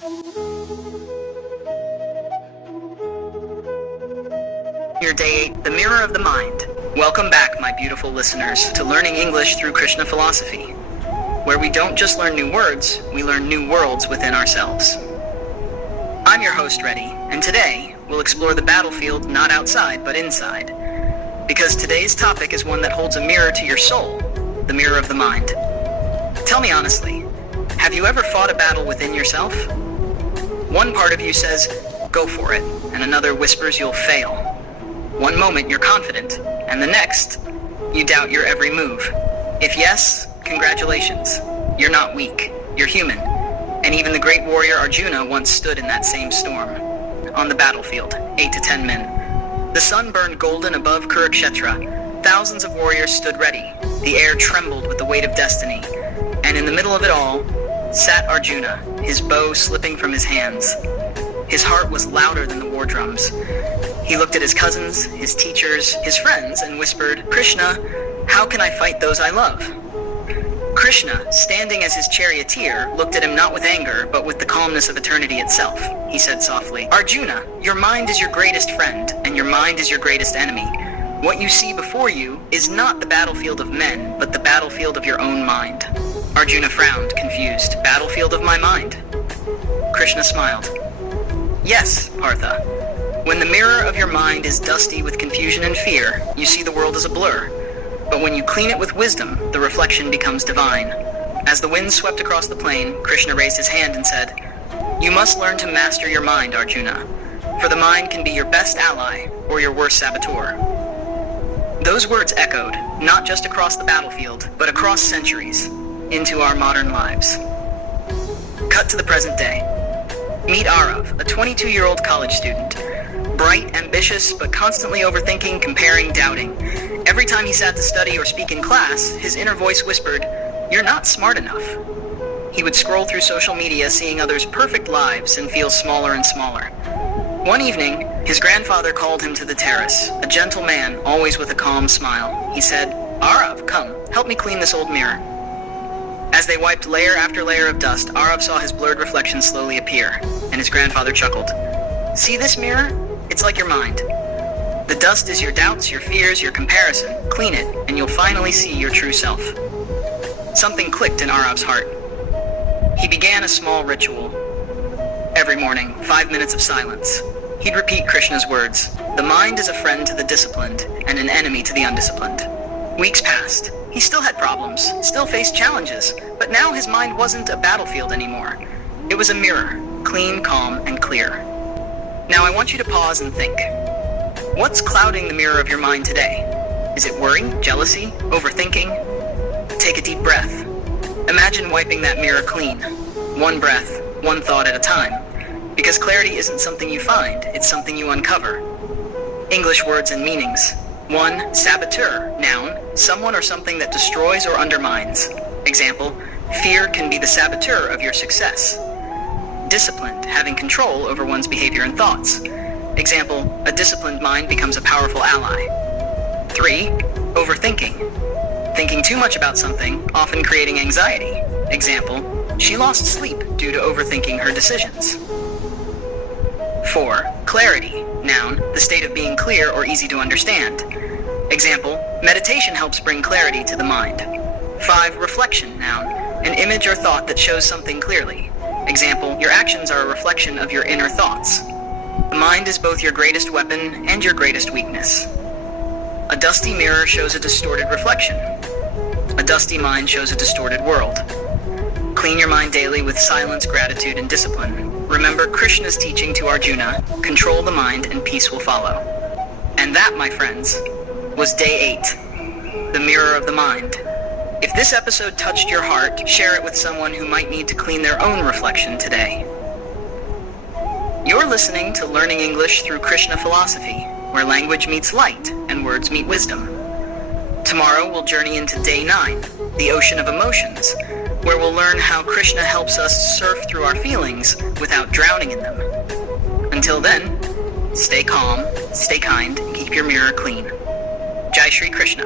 Your Day 8, The Mirror of the Mind. Welcome back, my beautiful listeners, to Learning English through Krishna philosophy, where we don't just learn new words, we learn new worlds within ourselves. I'm your host, Reddy, and today we'll explore the battlefield not outside, but inside. Because today's topic is one that holds a mirror to your soul, the mirror of the mind. Tell me honestly, have you ever fought a battle within yourself? One part of you says, go for it, and another whispers you'll fail. One moment you're confident, and the next, you doubt your every move. If yes, congratulations. You're not weak, you're human. And even the great warrior Arjuna once stood in that same storm. On the battlefield, 8 to 10 men. The sun burned golden above Kurukshetra. Thousands of warriors stood ready. The air trembled with the weight of destiny. And in the middle of it all, sat Arjuna, his bow slipping from his hands. His heart was louder than the war drums. He looked at his cousins, his teachers, his friends, and whispered, "Krishna, how can I fight those I love?" Krishna, standing as his charioteer, looked at him not with anger, but with the calmness of eternity itself. He said softly, "Arjuna, your mind is your greatest friend, and your mind is your greatest enemy. What you see before you is not the battlefield of men, but the battlefield of your own mind." Arjuna frowned, confused. "Battlefield of my mind?" Krishna smiled. "Yes, Partha. When the mirror of your mind is dusty with confusion and fear, you see the world as a blur. But when you clean it with wisdom, the reflection becomes divine." As the wind swept across the plain, Krishna raised his hand and said, "You must learn to master your mind, Arjuna, for the mind can be your best ally or your worst saboteur." Those words echoed, not just across the battlefield, but across centuries, into our modern lives. Cut to the present day. Meet Aarav, a 22-year-old college student. Bright, ambitious, but constantly overthinking, comparing, doubting. Every time he sat to study or speak in class, his inner voice whispered, "You're not smart enough." He would scroll through social media, seeing others' perfect lives, and feel smaller and smaller. One evening, his grandfather called him to the terrace, a gentle man, always with a calm smile. He said, "Aarav, come, help me clean this old mirror." As they wiped layer after layer of dust, Aarav saw his blurred reflection slowly appear, and his grandfather chuckled. "See this mirror? It's like your mind. The dust is your doubts, your fears, your comparison. Clean it, and you'll finally see your true self." Something clicked in Aarav's heart. He began a small ritual. Every morning, 5 minutes of silence. He'd repeat Krishna's words, "The mind is a friend to the disciplined, and an enemy to the undisciplined." Weeks passed. He still had problems, still faced challenges, but now his mind wasn't a battlefield anymore. It was a mirror, clean, calm, and clear. Now I want you to pause and think. What's clouding the mirror of your mind today? Is it worry, jealousy, overthinking? Take a deep breath. Imagine wiping that mirror clean. One breath, one thought at a time. Because clarity isn't something you find, it's something you uncover. English words and meanings. 1. Saboteur, noun, someone or something that destroys or undermines. Example, fear can be the saboteur of your success. Disciplined, having control over one's behavior and thoughts. Example, a disciplined mind becomes a powerful ally. 3. Overthinking, thinking too much about something, often creating anxiety. Example, she lost sleep due to overthinking her decisions. 4. Clarity, noun, the state of being clear or easy to understand. Example, meditation helps bring clarity to the mind. 5. Reflection, noun, an image or thought that shows something clearly. Example, your actions are a reflection of your inner thoughts. The mind is both your greatest weapon and your greatest weakness. A dusty mirror shows a distorted reflection. A dusty mind shows a distorted world. Clean your mind daily with silence, gratitude, and discipline. Remember Krishna's teaching to Arjuna, control the mind and peace will follow. And that, my friends, was Day 8, the mirror of the mind. If this episode touched your heart, share it with someone who might need to clean their own reflection today. You're listening to Learning English through Krishna philosophy, where language meets light and words meet wisdom. Tomorrow we'll journey into Day 9, the ocean of emotions, where we'll learn how Krishna helps us surf through our feelings without drowning in them. Until then, stay calm, stay kind, and keep your mirror clean. Jai Shri Krishna.